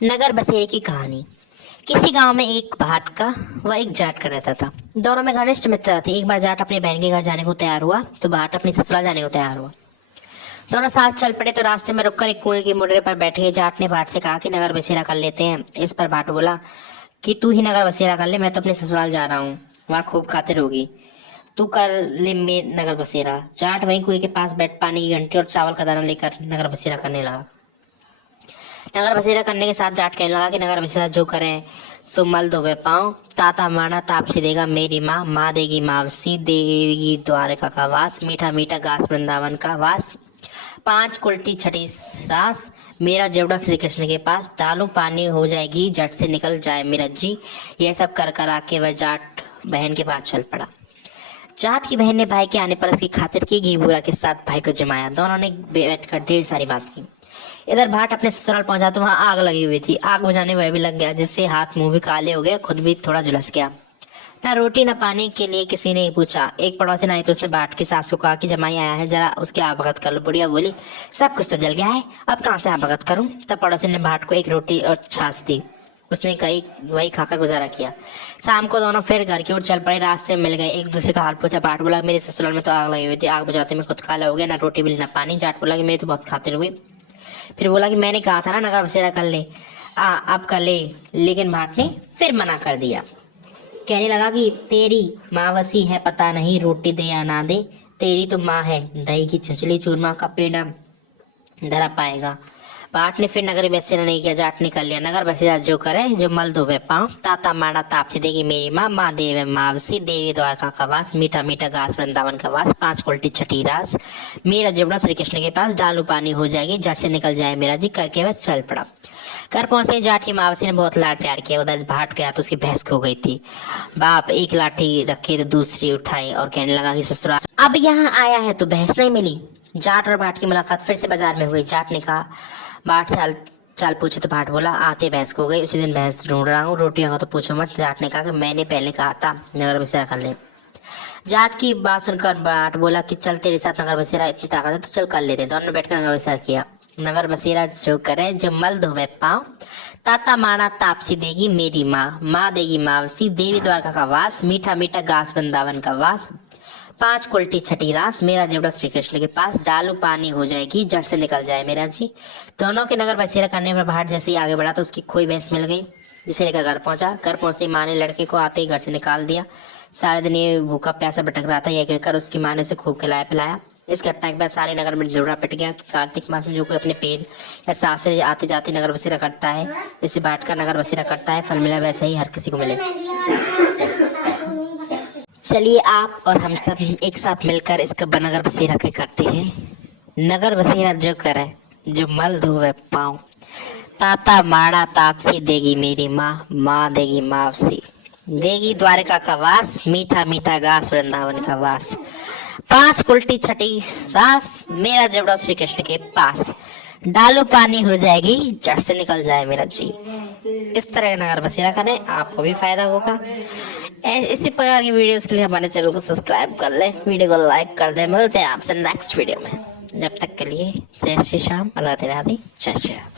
नगर बसेरे की कहानी। किसी गांव में एक भाट का व एक जाट का रहता था। दोनों में घनिष्ठ मित्रता थी। एक बार जाट अपनी बहन के घर जाने को तैयार हुआ तो भाट अपनी ससुराल जाने को तैयार हुआ। दोनों साथ चल पड़े तो रास्ते में रुककर एक कुएं के मुर्रे पर बैठे जाट ने भाट से कहा कि नगर बसेरा कर लेते हैं। इस पर भाट बोला कि तू ही नगर बसेरा कर ले, मैं तो अपने ससुराल जा रहा हूँ, वहाँ खूब खातिर होगी। तू कर ले में नगर बसेरा। जाट वहीं कुएं के पास बैठ पानी की घंटी और चावल का दाना लेकर नगर बसेरा करने लगा। नगर बसेरा करने के साथ जाट कहने लगा कि नगर बसेरा जो करें सो मल धोबे पाँव, ताता माना तापसी देगा मेरी माँ, माँ देगी मावसी, देगी द्वारका का वास, मीठा मीठा घास वृंदावन का वास, पांच कुल्टी छठी रास, मेरा जेवड़ा श्री कृष्ण के पास, डालू पानी हो जाएगी झट से निकल जाए मेरा जी। यह सब कर कर आके वह जाट बहन के पास चल पड़ा। जाट की बहन ने भाई के आने पर उसकी खातिर की, घी बूरा के साथ भाई को जमाया। दोनों ने बैठकर ढेर सारी बात की। इधर भाट अपने ससुराल पहुंचा तो वहां आग लगी हुई थी। आग बुझाने वह भी लग गया, जिससे हाथ मुंह भी काले हो गए, खुद भी थोड़ा झुलस गया। ना रोटी ना पानी के लिए किसी ने पूछा। एक पड़ोसी आई तो उसने भाट की सास को कहा कि जमाई आया है, जरा उसकी आभगत कर लो। बुढ़िया बोली सब कुछ तो जल गया है, अब कहाँ से आभगत करूं। तब पड़ोसी ने भाट को एक रोटी और छाछ दी। उसने कहीं वही खाकर गुजारा किया। शाम को दोनों फिर घर की ओर चल पड़े। रास्ते में मिल गए, एक दूसरे का हाल पूछा। भाट बोला मेरे ससुराल में तो आग लगी हुई थी, आग बुझाते में खुद काला हो गया, ना रोटी मिली ना पानी। जाट बोला कि मेरी तो बहुत खातिर हुई। फिर बोला कि मैंने कहा था ना नगर बसेरा कर ले, अब कर ले। लेकिन भाट ने फिर मना कर दिया। कहने लगा कि तेरी मावसी है, पता नहीं रोटी दे या ना दे, तेरी तो माँ है, दही की चुचली चूरमा का पेड़ा धरा पाएगा। भाट ने फिर नगर बसेरा नहीं किया, जाट ने कर लिया। नगर बसेरा जो करे जो मल धोवे पाँव, ताता माड़ा तापसी देगी मेरी माँ, माँ देवे मावसी, देवी द्वारका का वास, मीठा मीठा घास वृंदावन का वास, पांच उल्टी छठी रास, मेरा जबड़ा श्री कृष्ण के पास, डालू पानी हो जाएगी झट से निकल जाए मेरा जी, करके वह चल पड़ा। घर पहुंचते जाट की मावसी ने बहुत लाड प्यार किया। उधर भाट गया तो उसकी भैंस खो गई थी। बाप एक लाठी रखी तो दूसरी उठाई और कहने लगा कि ससुराल अब यहाँ आया है तो भैंस नहीं मिली। जाट और भाट की मुलाकात फिर से बाजार में हुई। जाट ने कहा भाट से हाल चाल पूछे तो भाट बोला आते भैंस खो गई, उसी दिन भैंस ढूंढ रहा हूँ, रोटी होगा तो पूछो मत। जाट ने कहा कि मैंने पहले कहा था नगर बसेरा कर ले। जाट की बात सुनकर भाट बोला कि चल तेरे साथ नगर बसेरा, इतनी ताकत है तो चल कर लेते। दोनों ने बैठकर नगर बसेरा किया। नगर बसेरा जो करे जो मल धोवे पाँव, ताता माना तापसी देगी मेरी माँ, माँ देगी मावसी, देवी द्वारका का वास, मीठा मीठा घास वृंदावन का वास, पांच कुल्टी छठी रास, मेरा जेवड़ा श्री कृष्ण के पास, डालू पानी हो जाएगी झट से निकल जाए मेरा जी। दोनों के नगर बसेरा करने पर भाट जैसे ही आगे बढ़ा तो उसकी खोई भैंस मिल गई, जिसे लेकर घर पहुंचा। घर पहुंचते ही माँ ने लड़के को आते ही घर से निकाल दिया। सारे दिन ये भूखा प्यासा भटक रहा था। यह कहकर उसकी माँ ने उसे खूब खिलाया पिलाया। इस घटना के बाद सारे नगर में जोड़ा पिट गया कि कार्तिक मास में जो कोई अपने पेड़ या सासरे आते जाते नगर बसेरा करता है, जैसे भाट का नगर बसेरा करता है, फल मिला वैसा ही हर किसी को मिले। चलिए आप और हम सब एक साथ मिलकर इसका नगर बसेरा के करते हैं। नगर बसेरा जो करे जो मल धोवे पाँव, ताता माड़ा तापसी देगी मेरी माँ, माँ देगी मावसी, देगी द्वारका का वास, मीठा मीठा घास वृंदावन का वास, पांच उल्टी छठी सास, मेरा जबड़ा श्री कृष्ण के पास, डालू पानी हो जाएगी झट से निकल जाए मेरा जी। इस तरह नगर बसेरा करें, आपको भी फायदा होगा। इसी प्रकार की वीडियोस के लिए हमारे चैनल को सब्सक्राइब कर ले, वीडियो को लाइक कर दे। मिलते हैं आपसे नेक्स्ट वीडियो में। जब तक के लिए जय श्री श्याम, राधे राधे, जय श्री राम।